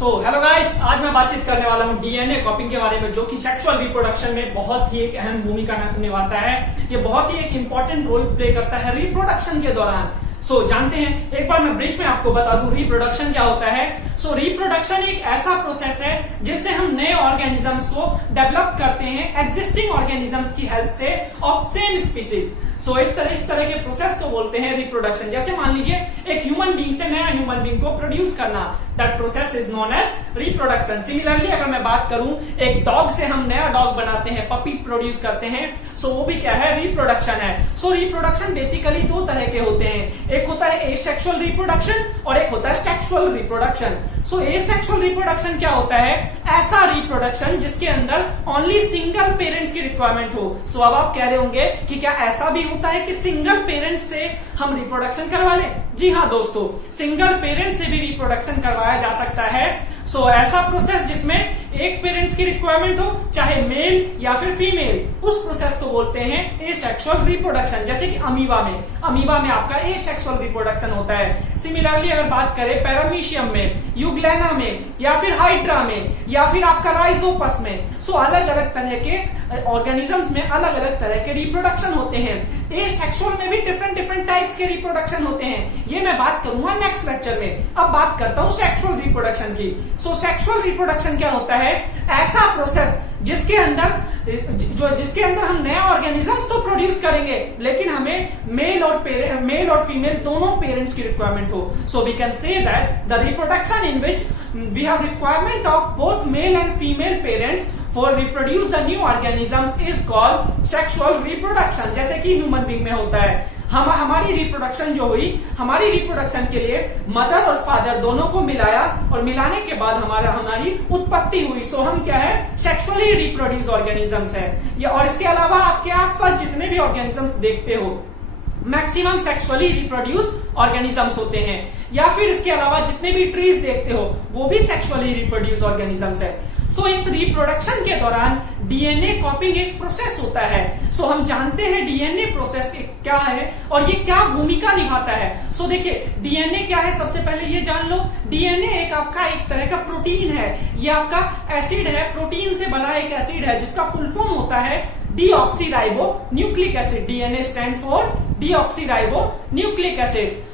Hello guys, आज मैं बातचीत करने वाला हूँ डीएनए कॉपिंग के बारे में, जो कि सेक्सुअल रिप्रोडक्शन में बहुत ही एक अहम भूमिका निभाता है। ये बहुत ही एक इंपॉर्टेंट रोल प्ले करता है रिप्रोडक्शन के दौरान। जानते हैं, एक बार मैं ब्रीफ में आपको बता दूं रिप्रोडक्शन क्या होता है। रिप्रोडक्शन एक ऐसा प्रोसेस है जिससे हम नए ऑर्गेनिजम्स को डेवलप करते हैं एग्जिस्टिंग ऑर्गेनिजम्स की हेल्प से ऑफ सेम स्पीसीज। इस तरह के प्रोसेस को बोलते हैं रिप्रोडक्शन। जैसे मान लीजिए एक ह्यूमन बीइंग से नया ह्यूमन बीइंग को प्रोड्यूस करना, that process is known as reproduction. Similarly अगर मैं बात करूं, एक डॉग से हम नया डॉग बनाते हैं, पपी प्रोड्यूस करते हैं, वो भी क्या है, रिप्रोडक्शन है। रिप्रोडक्शन बेसिकली दो तरह के होते हैं, एक होता है एसेक्सुअल रिप्रोडक्शन और एक होता है सेक्सुअल रिप्रोडक्शन। एसेक्सुअल रिप्रोडक्शन क्या होता है, ऐसा रिप्रोडक्शन जिसके अंदर ओनली सिंगल पेरेंट्स की रिक्वायरमेंट हो। अब आप कह रहे होंगे कि क्या ऐसा भी होता है कि सिंगल पेरेंट से हम रिप्रोडक्शन करवा लें? जी हाँ दोस्तों, सिंगल पेरेंट से भी रिप्रोडक्शन करवाया जा सकता है। ऐसा प्रोसेस जिसमें एक पेरेंट्स की रिक्वायरमेंट हो, चाहे मेल या फिर फीमेल, उस प्रोसेस को बोलते हैं एसेक्सुअल रिप्रोडक्शन। जैसे कि अमीबा में आपका एसेक्सुअल रिप्रोडक्शन होता है। सिमिलरली अगर बात करें पैरामीशियम में, यूग्लेना में, या फिर हाइड्रा में, या फिर आपका राइजोपस में, अलग अलग तरह के ऑर्गेनिजम्स में अलग अलग तरह के रिप्रोडक्शन होते हैं। एसेक्सुअल में भी डिफरेंट टाइप्स के रिप्रोडक्शन होते हैं। ये मैं बात करूंगा नेक्स्ट लेक्चर में। अब बात करता हूं सेक्सुअल रिप्रोडक्शन की। सेक्सुअल रिप्रोडक्शन क्या होता है, ऐसा प्रोसेस जिसके अंदर हम नया ऑर्गेनिजम्स तो प्रोड्यूस करेंगे, लेकिन हमें मेल और फीमेल दोनों पेरेंट्स की रिक्वायरमेंट हो। We can say that the reproduction in which we have requirement of both male and female parents for reproduce the new organisms is called sexual reproduction. जैसे कि human being में होता है, हमारी reproduction जो हुई, हमारी रिप्रोडक्शन के लिए मदर और फादर दोनों को मिलाया और मिलाने के बाद हमारी उत्पत्ति हुई। हम क्या है, सेक्सुअली रिप्रोड्यूस ऑर्गेनिजम्स है। और इसके अलावा आपके आसपास जितने भी ऑर्गेनिजम्स देखते हो, मैक्सिमम सेक्सुअली रिप्रोड्यूस ऑर्गेनिजम्स होते हैं। या फिर इसके अलावा जितने भी ट्रीज देखते हो, वो भी सेक्सुअली रिप्रोड्यूस ऑर्गेनिजम्स है। इस रिप्रोडक्शन के दौरान डीएनए कॉपिंग एक प्रोसेस होता है। हम जानते हैं डीएनए प्रोसेस क्या है और ये क्या भूमिका निभाता है। देखिए डीएनए क्या है, सबसे पहले ये जान लो। डीएनए एक तरह का प्रोटीन है। ये आपका एसिड है, प्रोटीन से बना एक एसिड है जिसका फुल फॉर्म होता है deoxyribo nucleic acid. DNA stand for deoxyribo nucleic acid.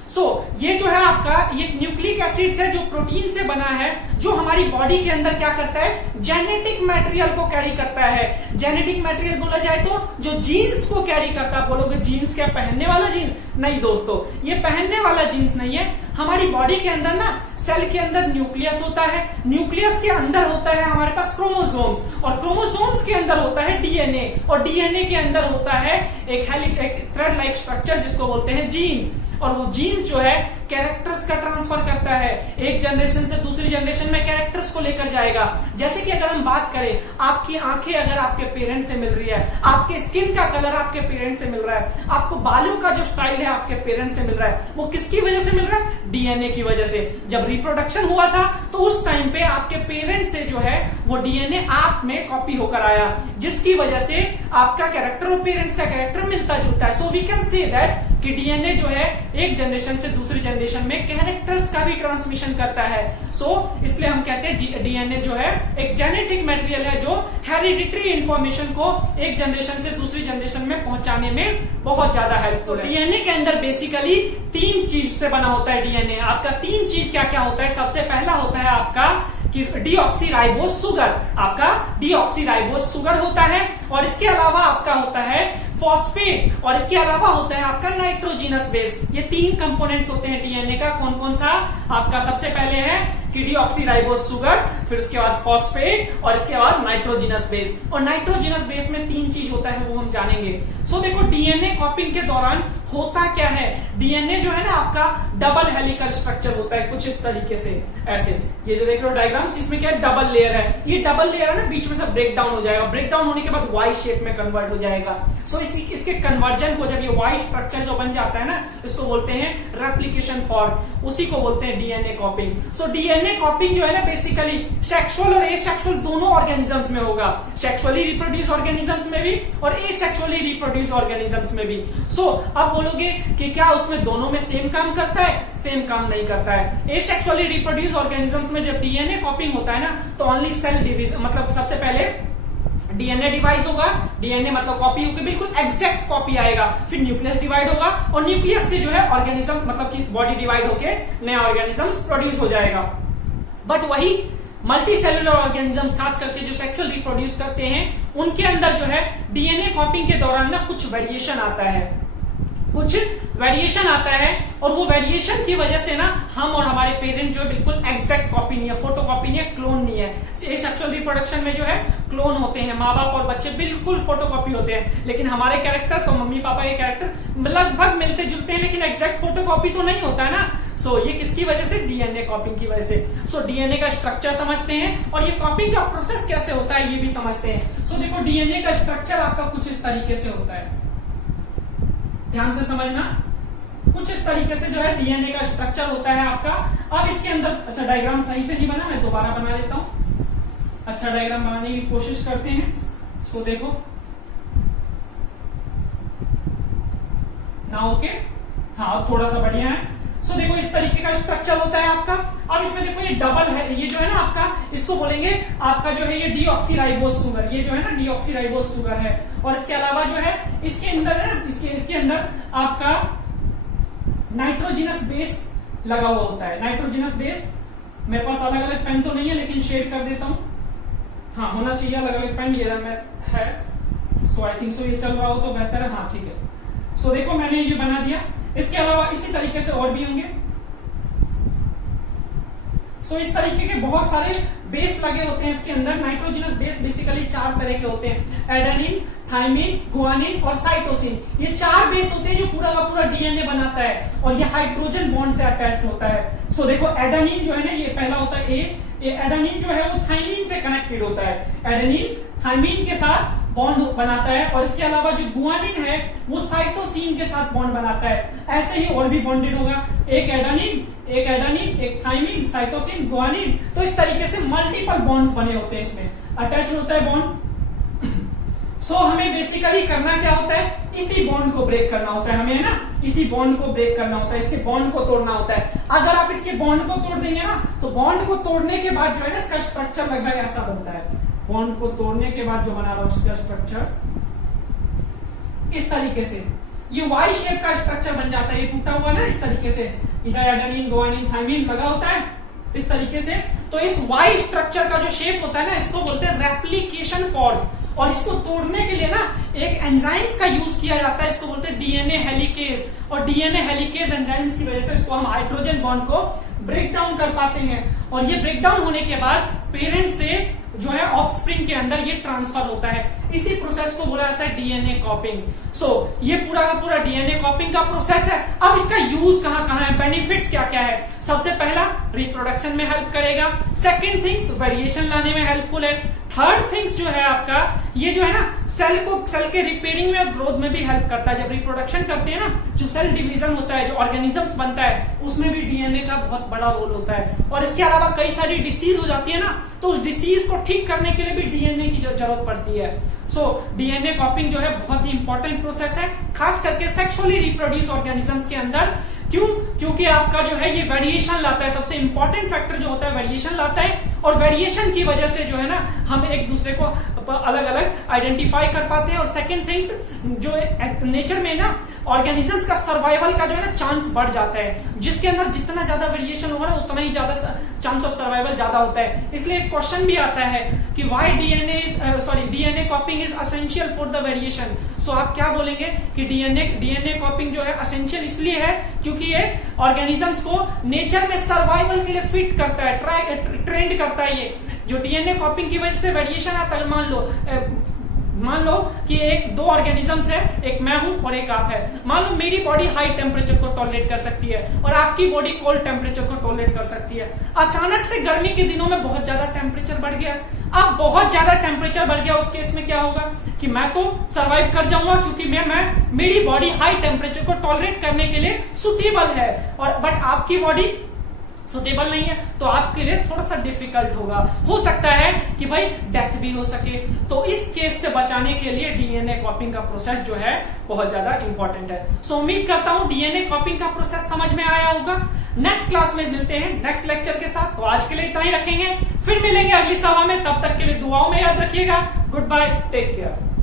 ये जो है आपका, ये न्यूक्लिक एसिड है जो प्रोटीन से बना है, जो हमारी बॉडी के अंदर क्या करता है, जेनेटिक मटेरियल को कैरी करता है। जेनेटिक मटेरियल बोला जाए तो जो जीन्स को कैरी करता है। बोलोगे जीन्स क्या, पहनने वाला जीन्स? नहीं दोस्तों, ये पहनने वाला जीन्स नहीं है। हमारी बॉडी के अंदर ना, सेल के अंदर न्यूक्लियस होता है, न्यूक्लियस के अंदर होता है हमारे पास क्रोमोसोम्स, और क्रोमोसोम्स के अंदर होता है डीएनए, और डीएनए के अंदर होता है एक थ्रेड लाइक स्ट्रक्चर जिसको बोलते हैं जीन। और वो जीन जो है कैरेक्टर्स का ट्रांसफर करता है, एक जनरेशन से दूसरी जनरेशन में कैरेक्टर्स को लेकर जाएगा। जैसे कि अगर हम बात करें, आपकी आंखें अगर आपके पेरेंट्स से मिल रही है, आपके स्किन का कलर आपके पेरेंट्स से मिल रहा है, आपको बालों का जो स्टाइल है आपके पेरेंट्स से मिल रहा है, वो किसकी वजह से मिल रहा है, डीएनए की वजह से। जब रिप्रोडक्शन हुआ था तो उस टाइम पे आपके पेरेंट्स से जो है वो डीएनए आप में कॉपी होकर आया, जिसकी वजह से आपका कैरेक्टर और पेरेंट्स का कैरेक्टर मिलता जुलता है। वी कैन से दैट कि डीएनए जो है एक जनरेशन से दूसरी जनरेशन में कैरेक्टर्स का भी ट्रांसमिशन करता है। इसलिए हम कहते हैं डीएनए जो है एक जेनेटिक मटेरियल है जो हेरिडिटरी इंफॉर्मेशन को एक जनरेशन से दूसरी जनरेशन में पहुंचाने में बहुत ज्यादा हेल्पफुल है। डीएनए के अंदर बेसिकली 3 चीज से बना होता है डीएनए। आपका 3 चीज क्या क्या होता है, सबसे पहला होता है आपका डीऑक्सीराइबोस शुगर। आपका डीऑक्सीराइबोस शुगर होता है, और इसके अलावा आपका होता है फॉस्फेट, और इसके अलावा होता है आपका नाइट्रोजिनस बेस। ये 3 कंपोनेंट्स होते हैं डीएनए का। कौन कौन सा? आपका सबसे पहले है कि डीऑक्सीराइबोस शुगर, फिर उसके बाद फॉस्फेट, और इसके बाद नाइट्रोजिनस बेस। और नाइट्रोजिनस बेस में 3 चीज होता है, वो हम जानेंगे। देखो डीएनए कॉपिंग के दौरान होता क्या है, डीएनए जो है ना आपका डबल हेलिकल स्ट्रक्चर होता है कुछ इस तरीके से, ऐसे। ये जो देख रहे हो डायग्राम्स, इसमें क्या है, डबल लेयर है। ये डबल लेयर है ना, बीच में से ब्रेक डाउन हो जाएगा, ब्रेक डाउन होने के बाद वाई शेप में कन्वर्ट हो जाएगा। इसके कन्वर्जन को, जब ये वाई स्ट्रक्चर जो बन जाता है ना, इसको बोलते हैं रेप्लिकेशन फॉर्म, उसी को बोलते हैं डीएनए कॉपिंग। डीएनए डीएनए कॉपिंग जो है ना बेसिकली सेक्सुअल और एसेक्सुअल दोनों ऑर्गेनिजम्स में होगा, सेक्सुअली रिप्रोड्यूस ऑर्गेनिजम्स में भी और एसेक्सुअली रिप्रोड्यूस ऑर्गेनिजम्स में भी। सो अब बोलोगे कि क्या उसमें दोनों में सेम काम करता है? सेम काम नहीं करता है। एसेक्सुअली रिप्रोड्यूस ऑर्गेनिजम्स में जब डीएनए कॉपिंग होता है ना तो ओनली सेल डिवीजन, मतलब सबसे पहले डीएनए डिवाइड होगा, डीएनए मतलब कॉपी होकर बिल्कुल एग्जैक्ट कॉपी आएगा, फिर न्यूक्लियस डिवाइड होगा और न्यूक्लियस से जो है ऑर्गेनिज्म मतलब कि बॉडी डिवाइड होकर नया ऑर्गेनिज्म प्रोड्यूस हो जाएगा। बट वही मल्टी सेलुलर ऑर्गेनिजम्स खास करके जो सेक्सुअल रिप्रोड्यूस करते हैं उनके अंदर जो है डीएनए कॉपिंग के दौरान ना कुछ वेरिएशन आता है, कुछ वेरिएशन आता है और वो वेरिएशन की वजह से ना हम और हमारे पेरेंट जो है बिल्कुल एग्जैक्ट कॉपी नहीं है, फोटो कॉपी नहीं है, क्लोन नहीं है। सेक्सुअल रिप्रोडक्शन में जो है क्लोन होते हैं, माँ बाप और बच्चे बिल्कुल फोटो कॉपी होते हैं, लेकिन हमारे कैरेक्टर्स और मम्मी पापा के कैरेक्टर लगभग मिलते जुलते हैं, लेकिन एग्जैक्ट फोटो कॉपी तो नहीं होता है ना। सो ये किसकी वजह से? डीएनए कॉपिंग की वजह से। सो डीएनए का स्ट्रक्चर समझते हैं और ये कॉपिंग का प्रोसेस कैसे होता है ये भी समझते हैं। सो देखो डीएनए का स्ट्रक्चर आपका कुछ इस तरीके से होता है, ध्यान से समझना, कुछ इस तरीके से जो है डीएनए का स्ट्रक्चर होता है आपका। अब इसके अंदर, अच्छा डायग्राम सही से नहीं बना, मैं दोबारा बना देता हूं। अच्छा डायग्राम बनाने की कोशिश करते हैं। सो देखो ना, ओके, हाँ अब थोड़ा सा बढ़िया है। सो देखो इस तरीके का स्ट्रक्चर होता है आपका। अब इसमें देखो ये डबल है, ये जो है ना आपका, इसको बोलेंगे आपका जो है ये डीऑक्सीराइबोस शुगर, ये जो है ना डीऑक्सीराइबोस शुगर है। और इसके अलावा जो है इसके अंदर है, इसके अंदर आपका नाइट्रोजिनस बेस लगा हुआ होता है। नाइट्रोजिनस बेस मेरे पास अलग अलग पेन तो नहीं है लेकिन शेयर कर देता हूं, हाँ होना चाहिए अलग अलग पेन, ये है। सो आई थिंक सो ये चल रहा हो तो बेहतर है, हाँ ठीक है। सो देखो मैंने ये बना दिया। इसके अलावा इसी तरीके से और भी होंगे। सो इस तरीके के बहुत सारे बेस लगे होते हैं इसके अंदर। नाइट्रोजिनस बेस बेसिकली 4 तरह के होते हैं, एडेनिन, थाइमिन, गुआनिन और साइटोसिन। ये 4 बेस होते हैं जो पूरा का पूरा डीएनए बनाता है और ये हाइड्रोजन बॉन्ड से अटैच होता है। सो देखो एडेनिन जो है ना, ये पहला होता है ये एडेनिन जो है वो थाइमिन से कनेक्टेड होता है, एडेनिन थाइमिन के साथ बॉन्ड बनाता है। और इसके अलावा जो गुआनिन है वो साइटोसिन के साथ बॉन्ड बनाता है। ऐसे ही और भी बॉन्डेड होगा, एक एडेनिन, एक थाइमिन, साइटोसिन, गुआनिन। तो इस तरीके से मल्टीपल बॉन्ड्स बने होते हैं, इसमें अटैच होता है बॉन्ड। सो हमें बेसिकली करना क्या होता है? इसी बॉन्ड को ब्रेक करना होता है हमें, है ना, इसी बॉन्ड को ब्रेक करना होता है, इसके बॉन्ड को तोड़ना होता है। अगर आप इसके बॉन्ड को तोड़ देंगे ना तो बॉन्ड को तोड़ने के बाद जो है ना इसका स्ट्रक्चर लगभग ऐसा बनता है। बॉन्ड को तोड़ने के बाद जो बना रहा है उसका स्ट्रक्चर इस तरीके से, ये वाई शेप का स्ट्रक्चर बन जाता है। ये टूटा हुआ ना इस तरीके से, इधर एडेनिन, गुआनिन, थाइमिन लगा होता है इस तरीके से। तो इस वाई स्ट्रक्चर का जो शेप होता है ना इसको बोलते हैं रेप्लिकेशन फॉल्ट। और इसको तोड़ने के लिए ना एक एंजाइम्स का यूज किया जाता है, इसको बोलते हैं डीएनए हेलिकेज। और डीएनए हेलिकेज एंजाइम्स की वजह से इसको हम हाइड्रोजन बॉन्ड को ब्रेक डाउन कर पाते हैं। और ये ब्रेक डाउन होने के बाद पेरेंट से जो है ऑफस्प्रिंग के अंदर ये ट्रांसफर होता है। इसी प्रोसेस को बोला जाता है डीएनए कॉपिंग। सो ये पूरा का पूरा डीएनए कॉपिंग का प्रोसेस है। अब इसका यूज कहां कहां है, बेनिफिट्स क्या क्या है? सबसे पहला रिप्रोडक्शन में हेल्प करेगा, सेकंड थिंग्स वेरिएशन लाने में हेल्पफुल है, थर्ड थिंग्स जो है आपका ये जो है ना सेल के रिपेयरिंग में और ग्रोथ में भी हेल्प करता है। जब रिप्रोडक्शन करते हैं ना, जो सेल डिवीजन होता है, जो ऑर्गेनिजम्स बनता है, उसमें भी डीएनए का बहुत बड़ा रोल होता है। और इसके अलावा कई सारी डिसीज हो जाती है ना, तो उस डिसीज को ठीक करने के लिए भी डीएनए की जरूरत पड़ती है। सो डीएनए कॉपिंग जो है बहुत ही इंपॉर्टेंट प्रोसेस है, खास करके सेक्सुअली रिप्रोड्यूस ऑर्गेनिजम्स के अंदर। क्यों? क्योंकि आपका जो है ये वेरिएशन लाता है, सबसे इंपॉर्टेंट फैक्टर जो होता है वेरिएशन लाता है। और वेरिएशन की वजह से जो है ना हम एक दूसरे को अलग अलग आइडेंटिफाई कर पाते हैं। और सेकंड थिंग्स जो नेचर में ना ऑर्गेनिजम्स का सर्वाइवल का जो है ना चांस बढ़ जाता है। जिसके अंदर जितना ज्यादा वेरिएशन होगा ना उतना ही ज्यादा चांस ऑफ सर्वाइवल ज्यादा होता है। इसलिए एक क्वेश्चन भी आता है कि why DNA copying is essential for the variation. So आप क्या बोलेंगे कि डीएनए कॉपिंग जो है एसेंशियल इसलिए है क्योंकि ये ऑर्गेनिजम्स को नेचर में सर्वाइवल के लिए फिट करता है, ट्रेंड करता है। ये जो डीएनए कॉपिंग की वजह से वेरिएशन आता है, मान लो कि दो ऑर्गेनिजम्स है, एक मैं हूं और एक आप है। मान लो मेरी बॉडी हाई टेम्परेचर को टॉलरेट कर सकती है और आपकी बॉडी कोल्ड टेम्परेचर को टॉलरेट कर सकती है। अचानक से गर्मी के दिनों में बहुत ज्यादा टेम्परेचर बढ़ गया। अब बहुत ज्यादा टेम्परेचर बढ़ गया, उस केस में क्या होगा कि मैं तो सर्वाइव कर जाऊंगा क्योंकि मेरी बॉडी हाई टेम्परेचर को टॉलरेट करने के लिए सुटेबल है। और बट आपकी बॉडी सुटेबल नहीं है तो आपके लिए थोड़ा सा डिफिकल्ट होगा, हो सकता है कि भाई डेथ भी हो सके। तो इस केस से बचाने के लिए डीएनए कॉपिंग का प्रोसेस जो है बहुत ज्यादा इंपॉर्टेंट है। सो उम्मीद करता हूं डीएनए कॉपिंग का प्रोसेस समझ में आया होगा। नेक्स्ट क्लास में मिलते हैं नेक्स्ट लेक्चर के साथ। तो आज के लिए इतना ही रखेंगे, फिर मिलेंगे अगली सभा में। तब तक के लिए दुआओं में याद रखिएगा। Good bye, take care.